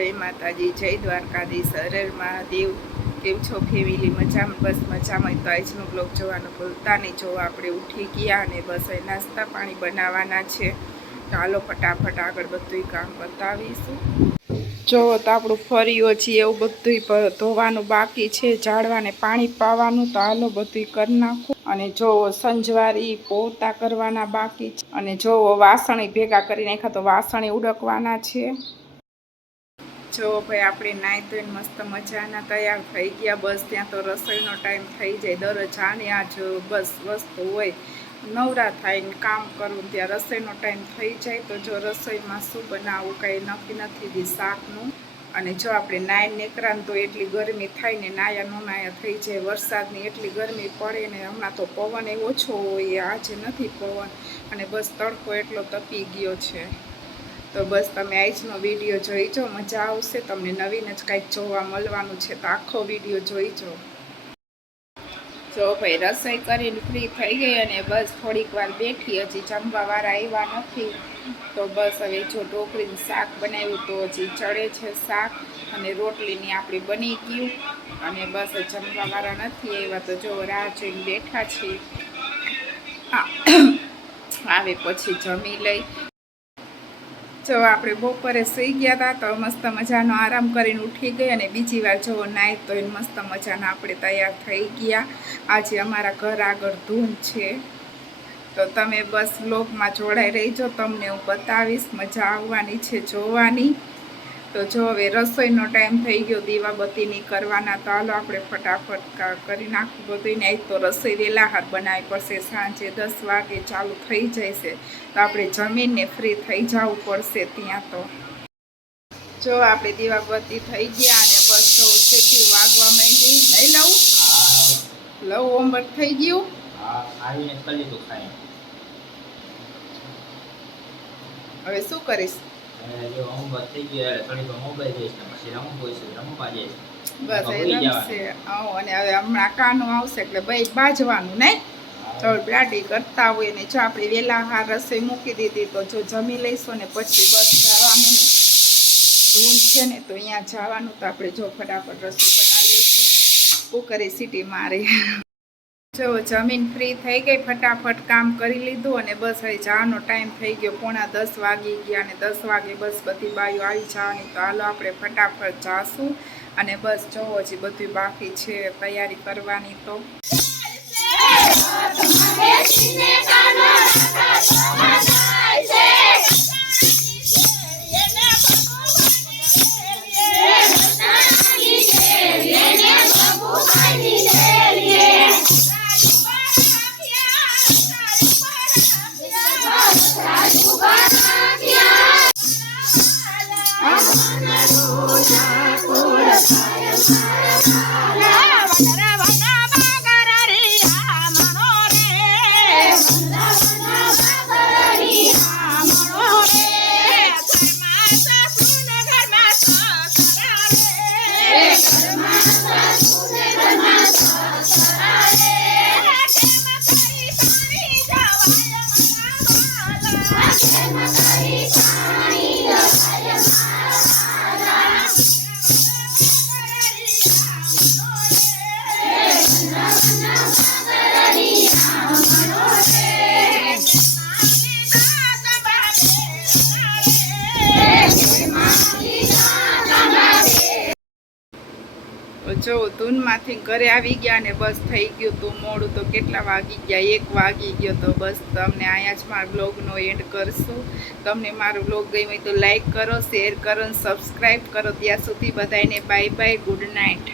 જય માતાજી, જય દ્વારકાધીશ, હર મહાદેવ। કેમ છો ફેમિલી? મજામાં? બસ મજામાં। તો આજનો બ્લોગ જોવાનું ભૂલતા નહીં। જો આપણે ઉઠી ગયા અને બસ અહીં નાસ્તા પાણી બનાવવાના છે। તો હાલો ફટાફટ આગળ બધું કામ બતાવીશું। જો તો આપણું ફરીઓ છે એવું બધું ધોવાનું બાકી છે, ઝાડવાને પાણી પાવાનું। તો હાલો બધું કરી નાખું। અને જો સંજવારી પોતા કરવાના બાકી છે, અને જો વાસણી ભેગા કરી નાખ્યા તો વાસણી ઉડકવાના છે। જો ભાઈ આપણે નાહી ધોઈને મસ્ત મજાના તૈયાર થઈ ગયા। બસ ત્યાં તો રસોઈનો ટાઈમ થઈ જાય। દરરોજ આને આ જ બસ વસ્તુ હોય, નવરા થાય ને કામ કરવું, ત્યાં રસોઈનો ટાઈમ થઈ જાય। તો જો રસોઈમાં શું બનાવવું કંઈ નક્કી નથી શાકનું। અને જો આપણે નાહી નીકળાને તો એટલી ગરમી થાય ને, નાયા ન નાયા થઈ જાય। વરસાદની એટલી ગરમી પડે ને, હમણાં તો પવન એ ઓછો હોય, આજે નથી પવન, અને બસ તડકો એટલો તપી ગયો છે। તો બસ તમે આજનો વિડીયો જોઈજો, મજા આવશે। તમને નવીન જ કંઈક જોવા મળવાનું છે, તો આખો વિડીયો જોઈજો। જો ભાઈ રસોઈ કરીને ફ્રી થઈ ગઈ અને બસ થોડીક વાર બેઠી, હજી જમવાવાળા આવ્યા નથી। તો બસ હવે જો ઢોકળીનું શાક બનાવ્યું, તો હજી ચડે છે શાક, અને રોટલીની આપણી બની ગયું, અને બસ જમવાવાળા નથી આવ્યા। તો જો રાહ જોઈને બેઠા છીએ, આવે પછી જમી લઈ। જો આપણે બપોરે સૂઈ ગયા હતા, તો મસ્ત મજાનો આરામ કરીને ઉઠી ગઈ, અને બીજી વાર જો નાહી ધોઈને મસ્ત મજાના આપણે તૈયાર થઈ ગયા। આજે અમારા ઘર આગળ ધૂન છે, તો તમે બસ વ્લોગમાં જોડાઈ રહીજો, તમને હું બતાવીશ, મજા આવવાની છે જોવાની। તો જો હવે રસોઈનો ટાઈમ થઈ ગયો, દીવાબત્તીની કરવાના। તો હાલો આપણે ફટાફટ કરી નાખું બધું ને। તો રસોઈ વહેલા હાથ બનાવવી પડશે, સાંજે 10 વાગે ચાલુ થઈ જશે, તો આપણે જમીનને ફ્રી થઈ જવું પડશે ત્યાં। તો જો આપણે દીવાબત્તી થઈ ગયા, અને બસ તો સીટી વાગવા માંડી। નહીં લઉં હોમવર્ક થઈ ગયું। હવે શું કરીશ? બસ એ રમશે, અને હવે હમણાં કાનું આવશે એટલે બાજવાનું નહીં, તો બ્રાડી કરતા હોય ને। જો આપણે વહેલા હાર રસોઈ મૂકી દીધી, તો જો જમી લઈશું ને પછી બસ જવાનું ને, ધૂન છે ને તો અહીંયા જવાનું। તો આપણે જો ફટાફટ રસોઈ બનાવી લઈશું, કુકરે સીટી મારી। જો જમીન ફ્રી થઈ ગઈ, ફટાફટ કામ કરી લીધું, અને બસ હવે જવાનો ટાઈમ થઈ ગયો, 9:45 વાગી ગયા, અને 10 વાગે બસ બધી બાઈઓ આવી જવાની। તો હાલો આપણે ફટાફટ જાશું, અને બસ જો હજી બધું બાકી છે તૈયારી કરવાની। તો જો ધૂનમાંથી ઘરે આવી ગયા, અને બસ થઈ ગયું તું મોડું। તો કેટલા વાગી ગયા? 1 વાગી ગયો। તો બસ તમને અહીંયા જ મારા બ્લોગનો એન્ડ કરશું। તમને મારો બ્લોગ ગમ્યો તો લાઈક કરો, શેર કરો, સબસ્ક્રાઈબ કરો। ત્યાં સુધી બધાને બાય બાય, ગુડ નાઇટ।